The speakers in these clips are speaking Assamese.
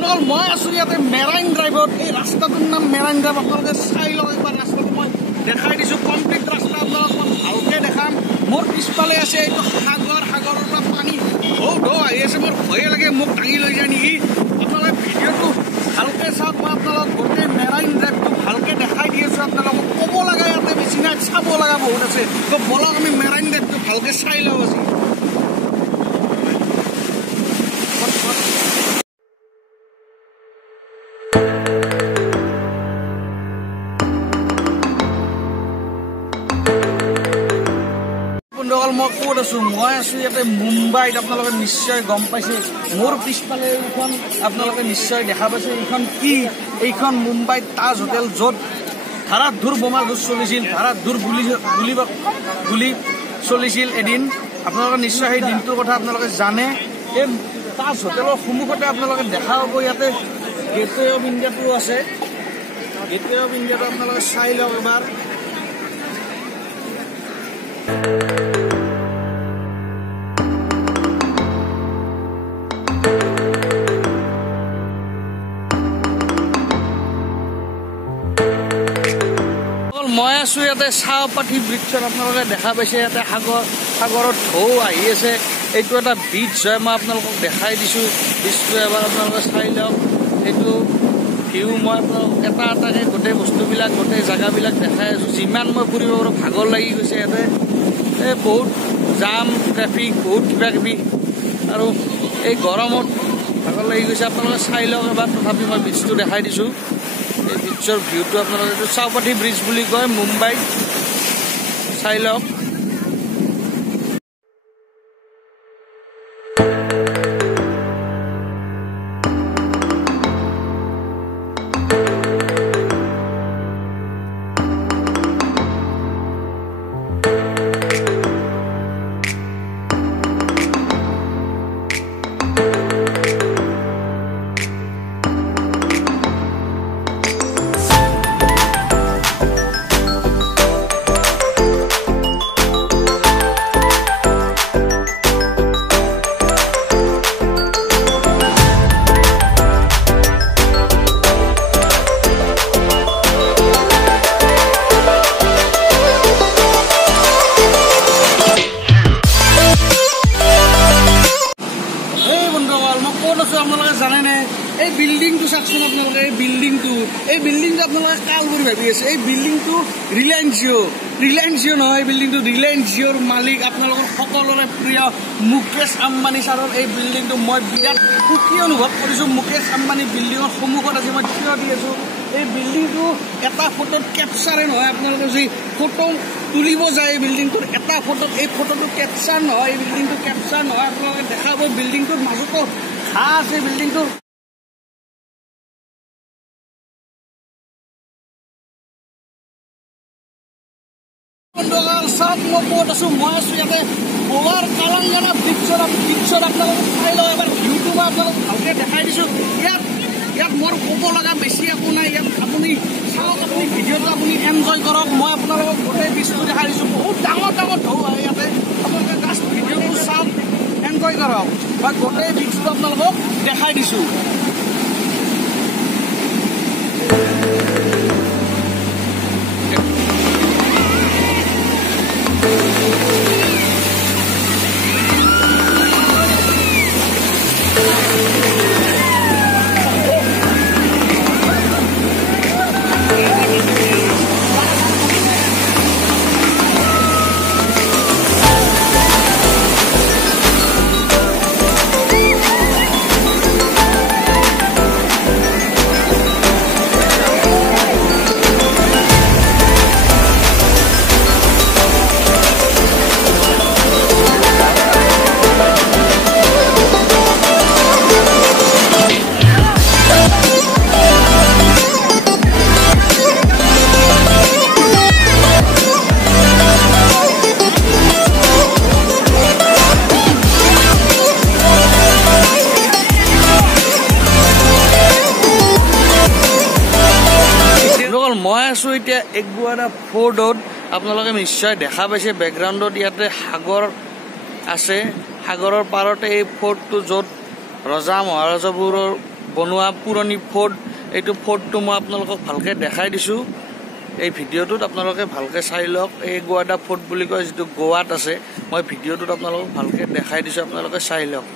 বন্ধুসকল মই আছো ইয়াতে মেৰাইন ড্ৰাইভত। এই ৰাস্তাটোৰ নাম মেৰাইন ড্ৰাইভ। আপোনালোকে চাই লওক একবাৰ ৰাস্তাটো মই দেখাই দিছো। কমপ্লিট ৰাস্তা আপোনালোকক মই ভালকে দেখাম। মোৰ পিছফালে আছে এইটো সাগৰ, সাগৰৰ পৰা পানী ঢৌ আহি আছে। মোৰ ভয়ে লাগে মোক দাঙি লৈ যায় নেকি। আপোনালোকে ভিডিঅ'টো ভালকে চাওক। মই আপোনালোকক গোটেই মেৰাইন ড্ৰাইভটো ভালকে দেখাই দি আছো। আপোনালোকক ক'ব লগা ইয়াতে বেছি নাই, চাব লগা বহুত আছে। তো বলক আমি মেৰাইন ড্ৰাইভটো ভালকে চাই লওঁ আজি। বন্ধুসকল মই ক'ত আছো? মই আছো ইয়াতে মুম্বাইত। আপোনালোকে নিশ্চয় গম পাইছে। মোৰ পিছফালে এইখন আপোনালোকে নিশ্চয় দেখা পাইছে। এইখন কি? এইখন মুম্বাইত তাজ হোটেল, য'ত ধাৰাধুৰ বোমা যুঁজ চলিছিল, ধাৰাধুৰ গুলি চলিছিল এদিন। আপোনালোকে নিশ্চয় সেই দিনটোৰ কথা আপোনালোকে জানে। এই তাজ হোটেলৰ সন্মুখতে আপোনালোকে দেখা পাব ইয়াতে গেটৱে অফ ইণ্ডিয়াটো আছে। গেটৱে অফ ইণ্ডিয়াটো আপোনালোকে চাই লওক এবাৰ। মই আছো ইয়াতে চাহপাঠি ব্ৰিজত। আপোনালোকে দেখা পাইছে ইয়াতে সাগৰত ঢৌ আহি আছে। এইটো এটা ব্ৰিজ হয়। মই আপোনালোকক দেখাই দিছো ব্ৰিজটো এবাৰ আপোনালোকে চাই লওক। সেইটো ভিউ মই আপোনালোকক এটা এটাকৈ গোটেই বস্তুবিলাক, গোটেই জেগাবিলাক দেখাই আছো। যিমান মই ফুৰিব পাৰোঁ ভাগৰ লাগি গৈছে ইয়াতে। এই বহুত জাম, ট্ৰেফিক, বহুত কিবা কিবি, আৰু এই গৰমত ভাগৰ লাগি গৈছে। আপোনালোকে চাই লওক এবাৰ। তথাপি মই ব্ৰিজটো দেখাই দিছো। এই ব্ৰিজৰ ভিউটো আপোনালোকে, এইটো চাহপাঠি ব্ৰিজ বুলি কয় মুম্বাইত। চাই লওক। আপোনালোকে জানেনে এই বিল্ডিংটো চাওকচোন। আপোনালোকে এই বিল্ডিংটো আপোনালোকে কাল বুলি ভাবি আছে। এই বিল্ডিংটো ৰিলায়েন্স জিঅ' নহয়। এই বিল্ডিংটো ৰিলায়েন্স জিঅ'ৰ মালিক, আপোনালোকৰ সকলোৰে প্ৰিয় মুকেশ আম্বানী ছাৰৰ এই বিল্ডিংটো। মই বিৰাট সুখী অনুভৱ কৰিছোঁ। মুকেশ আম্বানী বিল্ডিঙৰ সন্মুখত আজি মই থিয় দি আছোঁ। এই বিল্ডিংটো এটা ফটোত কেপচাৰে নহয়। আপোনালোকে যি ফটো তুলিব যায় এই বিল্ডিংটোৰ এটা ফটোত, এই ফটোটো কেপচাৰ নহয়। এই বিল্ডিংটো কেপচাৰ নহয়। আপোনালোকে দেখা পাব বিল্ডিংটোৰ মাজতো ঘাঁহ আছে। বিল্ডিংটোৰ চাওক মই ক'ত আছো? মই আছো ইয়াতে গোৱাৰ কালাংগানা ব্ৰিজত। আপোনালোকে চাই লওক এবাৰ ভিউটো মই আপোনালোকক ভালকে দেখাই দিছো। ইয়াত মোৰ ক'ব লগা বেছি একো নাই। ইয়াত আপুনি চাওক, আপুনি ভিডিঅ'টো আপুনি এনজয় কৰক। মই আপোনালোকক গোটেই ব্ৰিজটো দেখাই দিছো। বহুত ডাঙৰ ঢৌ আহে ইয়াতে। আপোনালোকে জাষ্ট ভিডিঅ'টো চাওক, এনজয় কৰক। মই গোটেই ব্ৰিজটো আপোনালোকক দেখাই দিছো। মই আছো এতিয়া এগুৱাৰা ফৰ্ডত। আপোনালোকে নিশ্চয় দেখা পাইছে বেকগ্ৰাউণ্ডত ইয়াতে সাগৰ আছে। সাগৰৰ পাৰতে এই ফৰ্টটো, য'ত ৰজা মহাৰাজাবোৰৰ বনোৱা পুৰণি ফৰ্ট এইটো ফৰ্টটো মই আপোনালোকক ভালকৈ দেখাই দিছোঁ এই ভিডিঅ'টোত আপোনালোকে ভালকৈ চাই লওক এই গোৱাদা ফৰ্ট বুলি কয় যিটো গোৱাত আছে মই ভিডিঅ'টোত আপোনালোকক ভালকৈ দেখাই দিছোঁ আপোনালোকে চাই লওক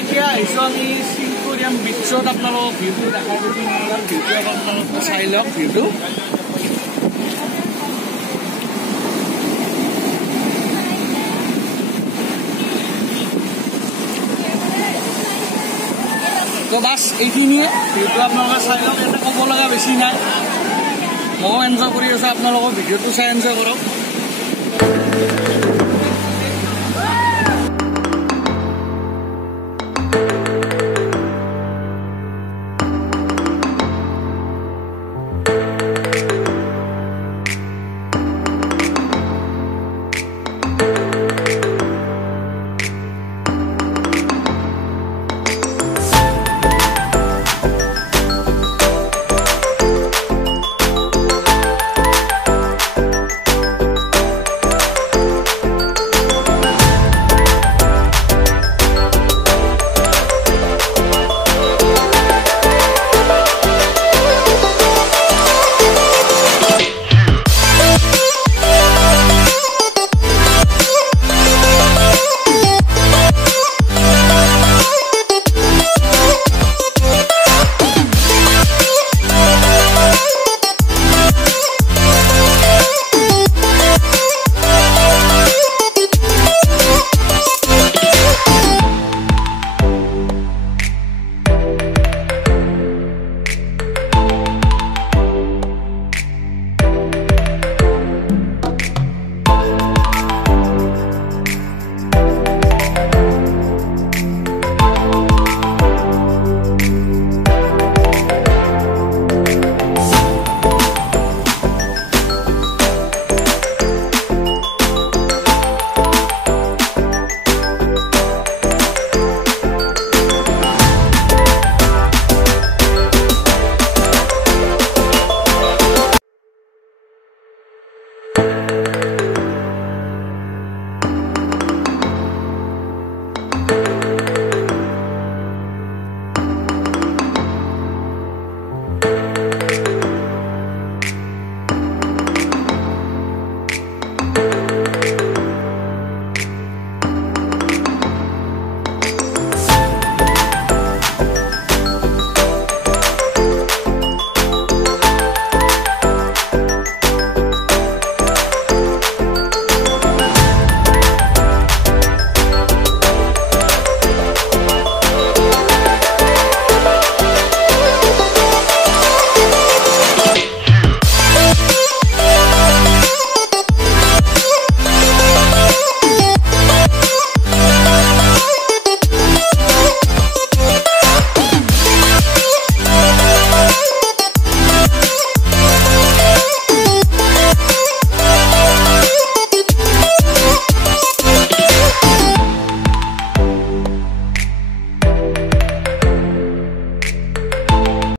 এতিয়া আহিছোঁ আমি চিংকুৰিয়াম বিচত আপোনালোকক ভিউটো দেখাই দিছোঁ ভিউটো আপোনালোকে চাই লওক ভিউটো তো বাছ এইখিনিয়ে ভিউটো আপোনালোকে চাই লওক ইয়াতে ক'ব লগা বেছি নাই ময়ো এনজয় কৰি আছোঁ আপোনালোকৰ ভিডিঅ'টো চাই এনজয় কৰক